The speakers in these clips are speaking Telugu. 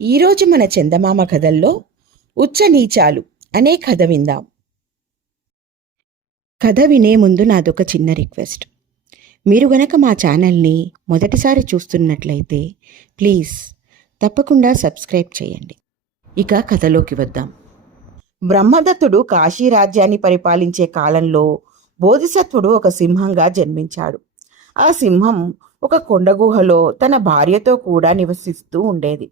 ఈరోజు మన చందమామ కథల్లో ఉచ్చనీచాలు అనే కథ విందాం. కథ వినే ముందు నాదొక చిన్న రిక్వెస్ట్. మీరు గనక మా ఛానల్ని మొదటిసారి చూస్తున్నట్లయితే ప్లీజ్ తప్పకుండా సబ్స్క్రైబ్ చేయండి. ఇక కథలోకి వద్దాం. బ్రహ్మదత్తుడు కాశీ రాజ్యాన్ని పరిపాలించే కాలంలో బోధిసత్వుడు ఒక సింహంగా జన్మించాడు. ఆ సింహం ఒక కొండగుహలో తన భార్యతో కూడా నివసిస్తూ ఉండేది.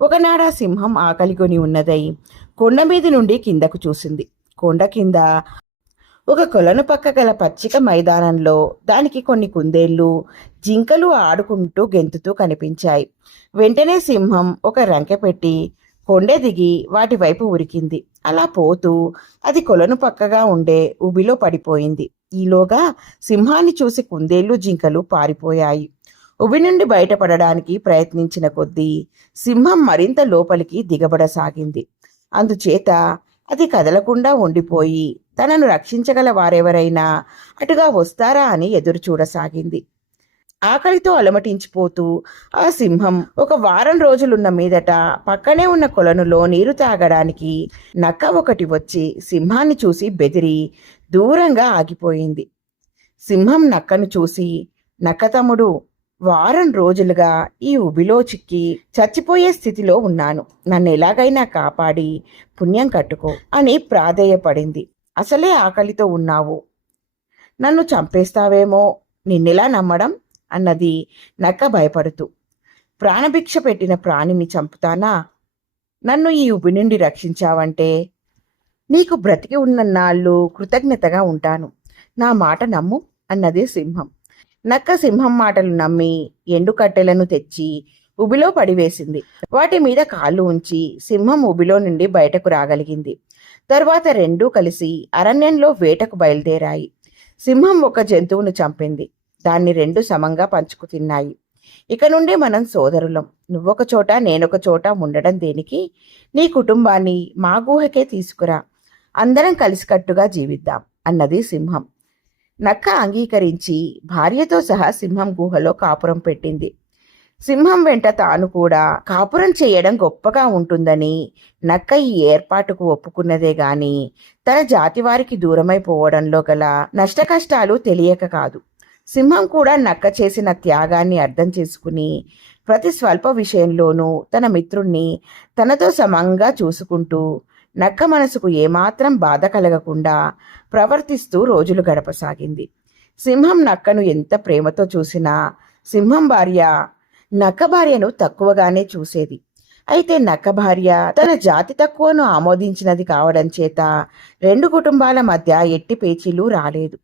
ఒకనాడు ఆ సింహం ఆకలిగొని ఉన్నదై కొండ మీద నుండి కిందకు చూసింది. కొండ కింద ఒక కొలను పక్క గల పచ్చిక మైదానంలో దానికి కొన్ని కుందేళ్లు, జింకలు ఆడుకుంటూ గెంతుతూ కనిపించాయి. వెంటనే సింహం ఒక రంకె పెట్టి కొండె దిగి వాటి వైపు ఉరికింది. అలా పోతూ అది కొలను పక్కగా ఉండే ఉబిలో పడిపోయింది. ఈలోగా సింహాన్ని చూసి కుందేళ్లు, జింకలు పారిపోయాయి. ఉబి నుండి బయటపడడానికి ప్రయత్నించిన కొద్దీ సింహం మరింత లోపలికి దిగబడసాగింది. అందుచేత అది కదలకుండా ఉండిపోయి తనను రక్షించగల వారెవరైనా అటుగా వస్తారా అని ఎదురు చూడసాగింది. ఆకలితో అలమటించిపోతూ ఆ సింహం ఒక వారం రోజులున్న మీదట పక్కనే ఉన్న కొలనులో నీరు తాగడానికి నక్క ఒకటి వచ్చి సింహాన్ని చూసి బెదిరి దూరంగా ఆగిపోయింది. సింహం నక్కను చూసి, నక్క తమ్ముడు, వారం రోజులుగా ఈ ఉబిలో చిక్కి చచ్చిపోయే స్థితిలో ఉన్నాను. నన్ను ఎలాగైనా కాపాడి పుణ్యం కట్టుకో అని ప్రాధేయపడింది. అసలే ఆకలితో ఉన్నావు, నన్ను చంపేస్తావేమో, నిన్నెలా నమ్మడం అన్నది నక్క భయపడుతూ. ప్రాణభిక్ష పెట్టిన ప్రాణిని చంపుతానా? నన్ను ఈ ఉబి నుండి రక్షించావంటే నీకు బ్రతికి ఉన్న నాళ్ళు కృతజ్ఞతగా ఉంటాను. నా మాట నమ్ము అన్నది సింహం. నక్క సింహం మాటలు నమ్మి ఎండు కట్టెలను తెచ్చి ఉబిలో పడివేసింది. వాటి మీద కాళ్ళు ఉంచి సింహం ఉబిలో నుండి బయటకు రాగలిగింది. తరువాత రెండూ కలిసి అరణ్యంలో వేటకు బయలుదేరాయి. సింహం ఒక జంతువును చంపింది. దాన్ని రెండు సమంగా పంచుకు తిన్నాయి. ఇక నుండి మనం సోదరులం. నువ్వొక చోట నేనొక చోట ఉండడం దేనికి? నీ కుటుంబాన్ని మా గుహకే తీసుకురా, అందరం కలిసికట్టుగా జీవిద్దాం అన్నది సింహం. నక్క అంగీకరించి భార్యతో సహా సింహం గుహలో కాపురం పెట్టింది. సింహం వెంట తాను కూడా కాపురం చేయడం గొప్పగా ఉంటుందని నక్క ఈ ఏర్పాటుకు ఒప్పుకున్నదే గాని తన జాతి వారికి దూరమైపోవడంలో గల నష్టకష్టాలు తెలియక కాదు. సింహం కూడా నక్క చేసిన త్యాగాన్ని అర్థం చేసుకుని ప్రతి స్వల్ప విషయంలోనూ తన మిత్రుణ్ణి తనతో సమంగా చూసుకుంటూ నక్క మనసుకు ఏమాత్రం బాధ కలగకుండా ప్రవర్తిస్తూ రోజులు గడపసాగింది. సింహం నక్కను ఎంత ప్రేమతో చూసినా సింహం భార్య నక్క భార్యను తక్కువగానే చూసేది. అయితే నక్క భార్య తన జాతి తక్కువను ఆమోదించినది కావడం చేత రెండు కుటుంబాల మధ్య ఎట్టి పేచీలు రాలేదు.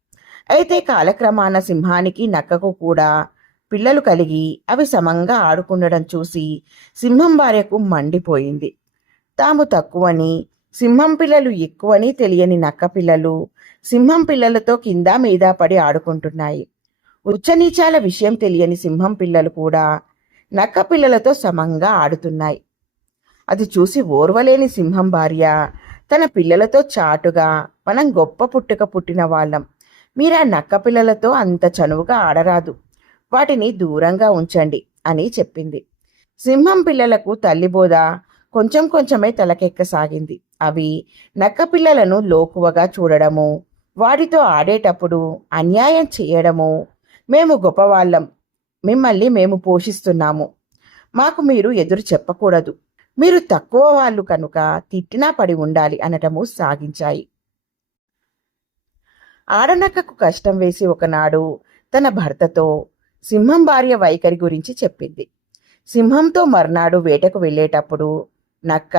అయితే కాలక్రమాన సింహానికి నక్కకు కూడా పిల్లలు కలిగి అవి సమంగా ఆడుకుండడం చూసి సింహం భార్యకు మండిపోయింది. తాము తక్కువని, సింహం పిల్లలు ఎక్కువని తెలియని నక్క పిల్లలు సింహం పిల్లలతో కింద మీద పడి ఆడుకుంటున్నాయి. ఉచ్చనీచాల విషయం తెలియని సింహం పిల్లలు కూడా నక్క పిల్లలతో సమంగా ఆడుతున్నాయి. అది చూసి ఓర్వలేని సింహం భార్య తన పిల్లలతో చాటుగా, మనం గొప్ప పుట్టుక పుట్టిన వాళ్ళం, మీరా నక్క పిల్లలతో అంత చనువుగా ఆడరాదు, వాటిని దూరంగా ఉంచండి అని చెప్పింది. సింహం పిల్లలకు తల్లిబోధ కొంచెం కొంచెమే తలకెక్కసాగింది. అవి నక్క పిల్లలను లోకువగా చూడడము, వాటితో ఆడేటప్పుడు అన్యాయం చేయడము, మేము గొప్పవాళ్ళం, మిమ్మల్ని మేము పోషిస్తున్నాము, మాకు మీరు ఎదురు చెప్పకూడదు, మీరు తక్కువ వాళ్ళు కనుక తిట్టినా పడి ఉండాలి అనటము సాగించాయి. ఆడనక్కకు కష్టం వేసి ఒకనాడు తన భర్తతో సింహం భార్య వైఖరి గురించి చెప్పింది. సింహంతో మర్నాడు వేటకు వెళ్ళేటప్పుడు నక్క,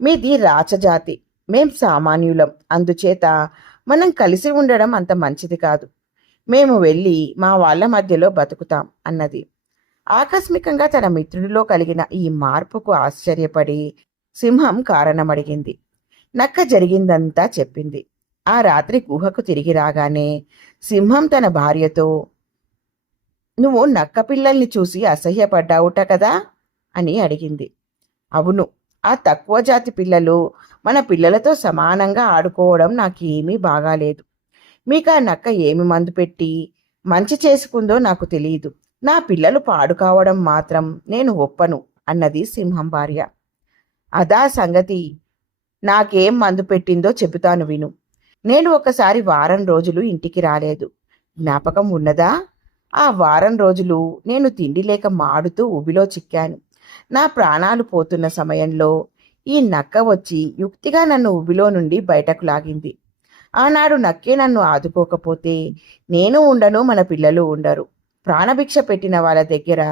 మీది రాచజాతి, మేం సామాన్యులం, అందుచేత మనం కలిసి ఉండడం అంత మంచిది కాదు, మేము వెళ్ళి మా వాళ్ళ మధ్యలో బతుకుతాం అన్నది. ఆకస్మికంగా తన మిత్రుడిలో కలిగిన ఈ మార్పుకు ఆశ్చర్యపడి సింహం కారణమడిగింది. నక్క జరిగిందంతా చెప్పింది. ఆ రాత్రి గుహకు తిరిగి రాగానే సింహం తన భార్యతో, నువ్వు నక్క పిల్లల్ని చూసి అసహ్యపడ్డావుట కదా అని అడిగింది. అవును, ఆ తక్కువ జాతి పిల్లలు మన పిల్లలతో సమానంగా ఆడుకోవడం నాకేమీ బాగాలేదు. మీకు ఆ నక్క ఏమి మందు పెట్టి మంచి చేసుకుందో నాకు తెలియదు. నా పిల్లలు పాడు కావడం మాత్రం నేను ఒప్పను అన్నది సింహం భార్య. అదా సంగతి, నాకేం మందు పెట్టిందో చెబుతాను విను. నేను ఒకసారి వారం రోజులు ఇంటికి రాలేదు. జ్ఞాపకం ఉన్నదా? ఆ వారం రోజులు నేను తిండి లేక మాడుతూ ఉబిలో చిక్కాను. నా ప్రాణాలు పోతున్న సమయంలో ఈ నక్క వచ్చి యుక్తిగా నన్ను ఉబిలో నుండి బయటకు లాగింది. ఆనాడు నక్కే నన్ను ఆదుకోకపోతే నేను ఉండను, మన పిల్లలు ఉండరు. ప్రాణభిక్ష పెట్టిన వాళ్ళ దగ్గర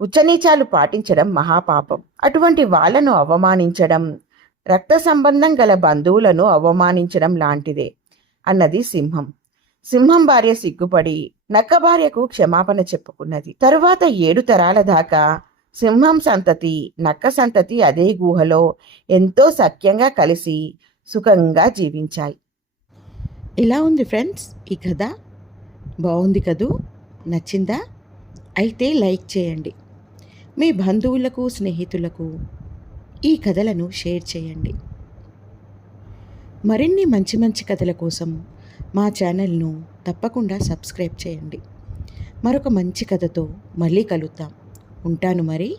ఉచ్చనీచాలు పాటించడం మహాపాపం. అటువంటి వాళ్లను అవమానించడం రక్త సంబంధం గల బంధువులను అవమానించడం లాంటిదే అన్నది సింహం. సింహం భార్య సిగ్గుపడి నక్క భార్యకు క్షమాపణ చెప్పుకున్నది. తరువాత 7 తరాల దాకా సింహం సంతతి నక్క సంతతి అదే గుహలో ఎంతో సఖ్యంగా కలిసి సుఖంగా జీవించాయి. ఇలా ఉంది ఫ్రెండ్స్ ఈ కథ. బాగుంది కదూ? నచ్చిందా? అయితే లైక్ చేయండి. మీ బంధువులకు, స్నేహితులకు ఈ కథలను షేర్ చేయండి. మరిన్ని మంచి మంచి కథల కోసం మా ఛానల్ను తప్పకుండా సబ్స్క్రైబ్ చేయండి. మరొక మంచి కథతో మళ్ళీ కలుద్దాం. ఉంటాను మరి.